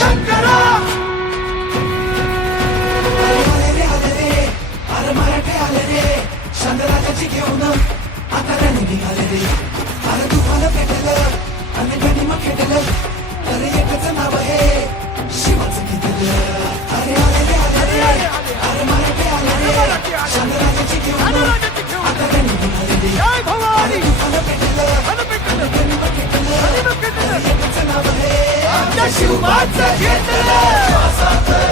शंकरा! अरे मराठे आले रे शंकराजाची घेऊन आता राणी निघाले रे अरे तुम्हाला भेटेल आणि गणिमा खेटेल अरे एकच नाव आहे शिवाचं घेतलं शिवबाचं घेतलं